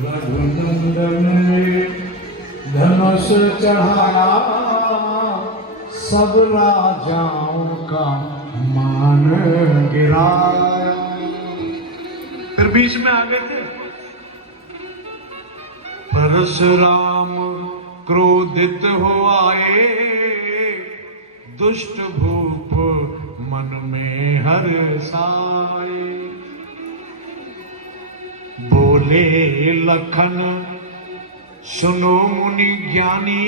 रघुनंदन ने धनुष चढ़ाया, सब राजाओं का मान गिराया। फिर बीच में आ गए थे परशुराम क्रोधित हो आए, दुष्ट भूप मन में हर्षाए। बोले लखन सुनो मुनि ज्ञानी,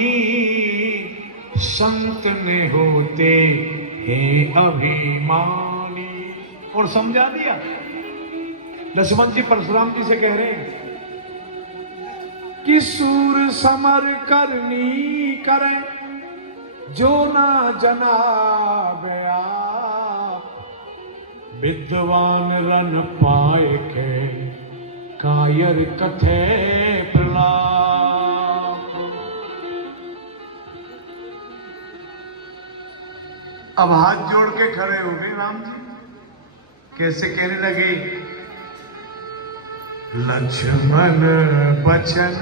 संत ने होते हैं अभिमानी। और समझा दिया। लक्ष्मण जी परशुराम जी से कह रहे हैं कि सूर समर करनी करे, जो ना जना गया, विद्वान रन पाए के, कायर कथे प्रलाप। अब हाथ जोड़ के खड़े हो गए राम जी, कैसे कहने लगे, लक्ष्मण बचन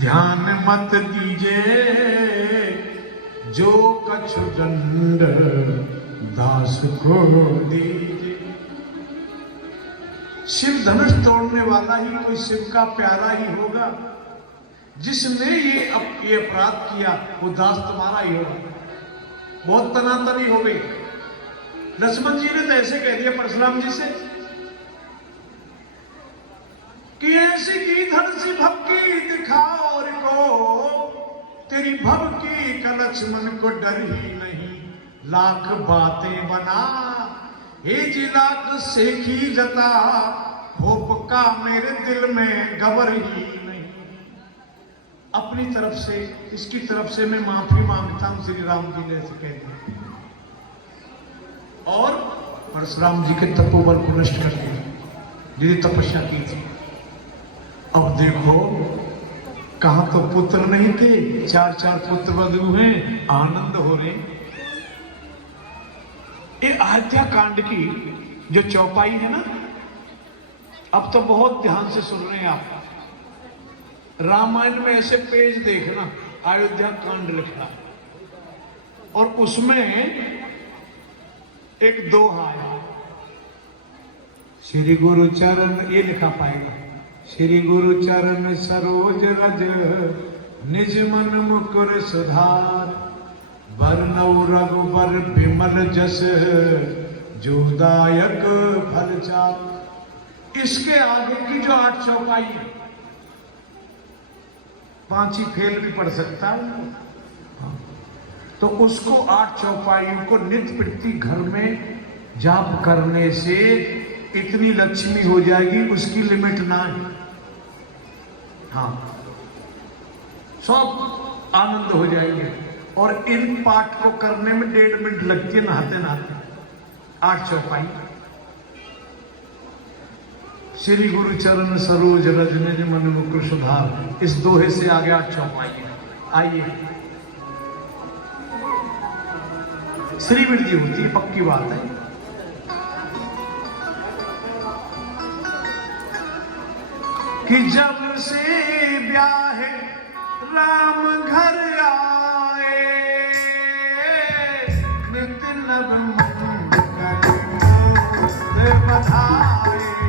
ध्यान मत दीजिए, जो कछु दंड दास को दीजिए। शिव धनुष तोड़ने वाला ही कोई शिव का प्यारा ही होगा। जिसने ये अपराध किया वो दास तुम्हारा ही होगा। बहुत तनातनी हो गई। लक्ष्मण जी ने तो ऐसे कह दिया परशुराम जी से कि ऐसी की धन सी भक्ति दिखाओ और को, तेरी भक्ति का लक्ष्मण को डर ही नहीं, लाख बातें बना हे जी लाख सेखी जता, भोप का मेरे दिल में गबर ही नहीं। अपनी तरफ से इसकी तरफ से मैं माफी मांगता हूं, श्री राम जी ने ऐसे कह दिया और परशुराम जी के तपोबल को नष्ट कर दिया, जिन्हें तपस्या की थी। अब देखो कहां तो पुत्र नहीं थे, चार चार पुत्र बधू हैं, आनंद हो रहे। ये अयोध्या कांड की जो चौपाई है ना, अब तो बहुत ध्यान से सुन रहे हैं आप। रामायण में ऐसे पेज देखना, अयोध्या कांड लिखा और उसमें एक दोहा है, श्री गुरु चरण, ये लिखा पाएगा, श्री गुरु चरण सरोज रज, निज मन मुकुर सुधार, वर्णौ रघुबर विमल जस, जोदायक फल चार। इसके आगे की जो 8 चौपाई है, 5 ही फेल भी पढ़ सकता है, तो उसको 8 चौपाइयों को नित्य प्रति घर में जाप करने से इतनी लक्ष्मी हो जाएगी, उसकी लिमिट ना है। हाँ, सब आनंद हो जाएंगे। और इन पाठ को करने में 1.5 मिनट लगती है नहाते नहाते। 8 चौपाई, श्री गुरु चरण सरोज रज, निज मन मुकुर सुधार, इस दोहे से आगे 8 चौपाई। आइए, श्री वृद्धि होती है, पक्की बात है। कि जब से ब्याह राम घर आए, नित नव मंगल बधाए।